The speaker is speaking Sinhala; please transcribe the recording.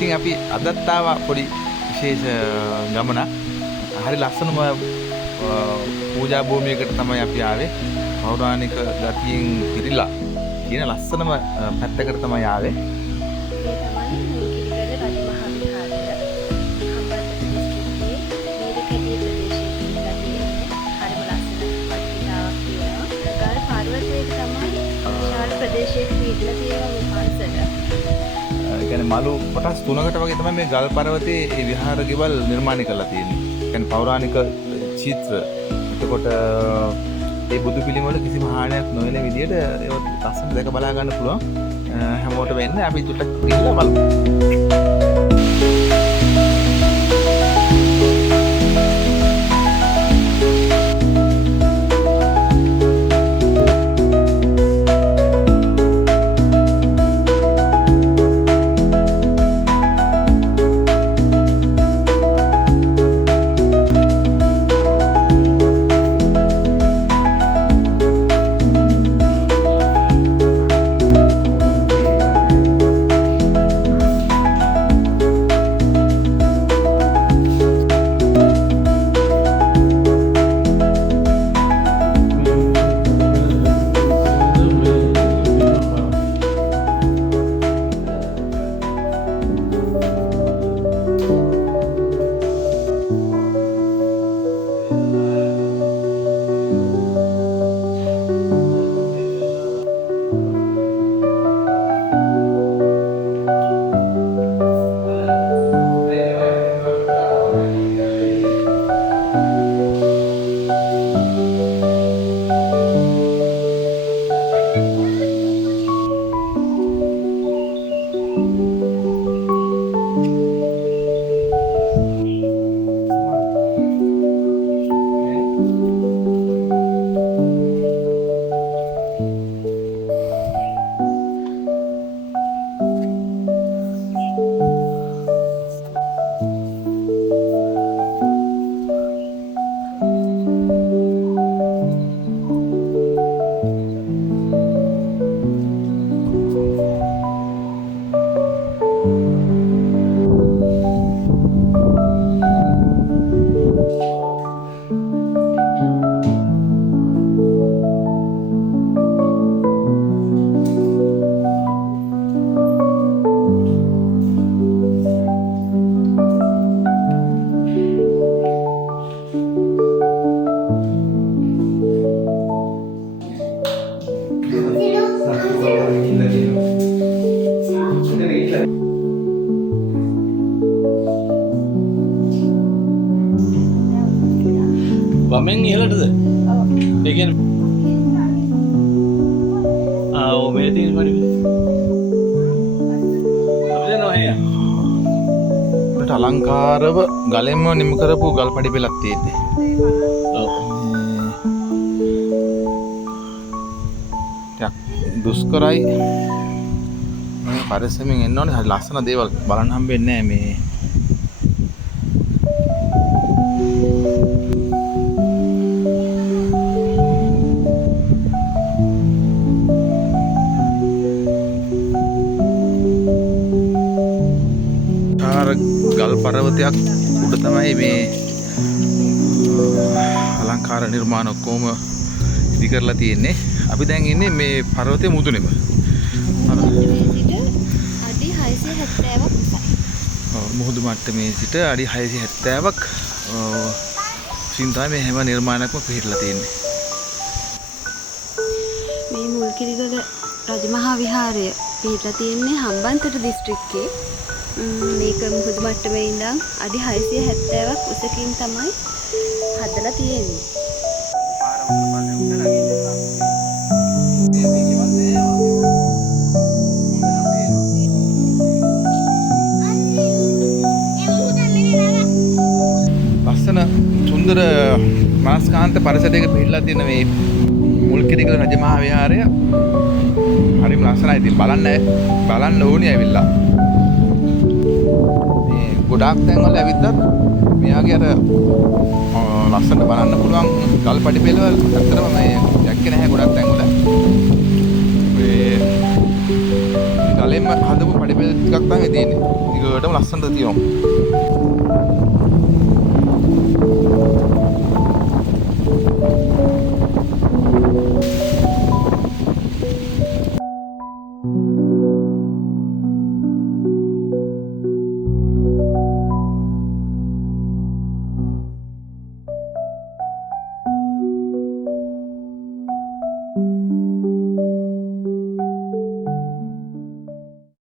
ඉතින් අපි අදත් ආවා පොඩි විශේෂ ගමනක්. හරි ලස්සනම පූජා භූමියකට තමයි අපි ආවේ. පෞරාණික ගතියෙන් පිරීලා කියන ලස්සනම පැත්තකට තමයි ආවේ. මලු කොටස් 3කට වගේ තමයි මේ ගල් පර්වතයේ මේ විහාර ගෙවල් නිර්මාණය කරලා තියෙන්නේ. කියන්නේ පෞරාණික චිත්‍ර. එතකොට මේ බුදු පිළිම වල කිසිම හානියක් නොවන විදිහට ඒක ලස්සන දැක බලා ගන්න පුළුවන්. හැමෝටම වෙන්නේ අපි චුට්ටක් ගිහිල්ලා බලමු. වමෙන් ඉහළටද? ඔව්. ඒ කියන්නේ ඔව් මේ තියෙන පරිදි. අපිට නෝහේ. ඒකට අලංකාරව ගලෙන්ම නිම කරපු ගල් පඩි පෙළක් තියෙන්නේ. ඔව්. ටිකක් දුෂ්කරයි. මේ පරිස්සමෙන් එන්න ඕනේ. හරි ලස්සන දේවල් බලන්න හම්බෙන්නේ නැහැ මේ. ගල් පර්වතයක් උඩ තමයි මේ අලංකාර නිර්මාණ ඔක්කොම ඉදි කරලා තියෙන්නේ. අපි දැන් ඉන්නේ මේ පර්වතයේ මුදුනේම. අඩි 670ක් උසයි. මුහුදු මට්ටමේ සිට අඩි 670ක් සින්තයි මේ හැම නිර්මාණයක්ම පිහිටලා තියෙන්නේ. මේ මුල්කිරිගල රජමහා විහාරය පිහිටලා තියෙන්නේ හම්බන්තොට දිස්ත්‍රික්කයේ. මේක මුහුදු මට්ටමේ ඉඳන් අඩි 670ක් උසකින් තමයි හදලා තියෙන්නේ. ලස්සන සුන්දර මාස්කාන්ත පරිසරයක පිහිටලා තියෙන මේ මුල්කිරිගල රජමහා විහාරය හරිම ලස්සනයි. ඉතින් බලන්න ඕනේ ඇවිල්ලා. ගොඩාක් තැන්වල ඇවිද්දත් මෙයාගේ අර ලස්සනට බලන්න පුළුවන් ගල් පඩි පෙළ ඇත්තටම මේ දැක්කේ නැහැ ගොඩක් තැන්වල. මේ ගලෙන්ම හදපු පඩිපෙළ ටිකක් තමයි තියෙන්නේ. දිගටම ලස්සනට තියෙනවා.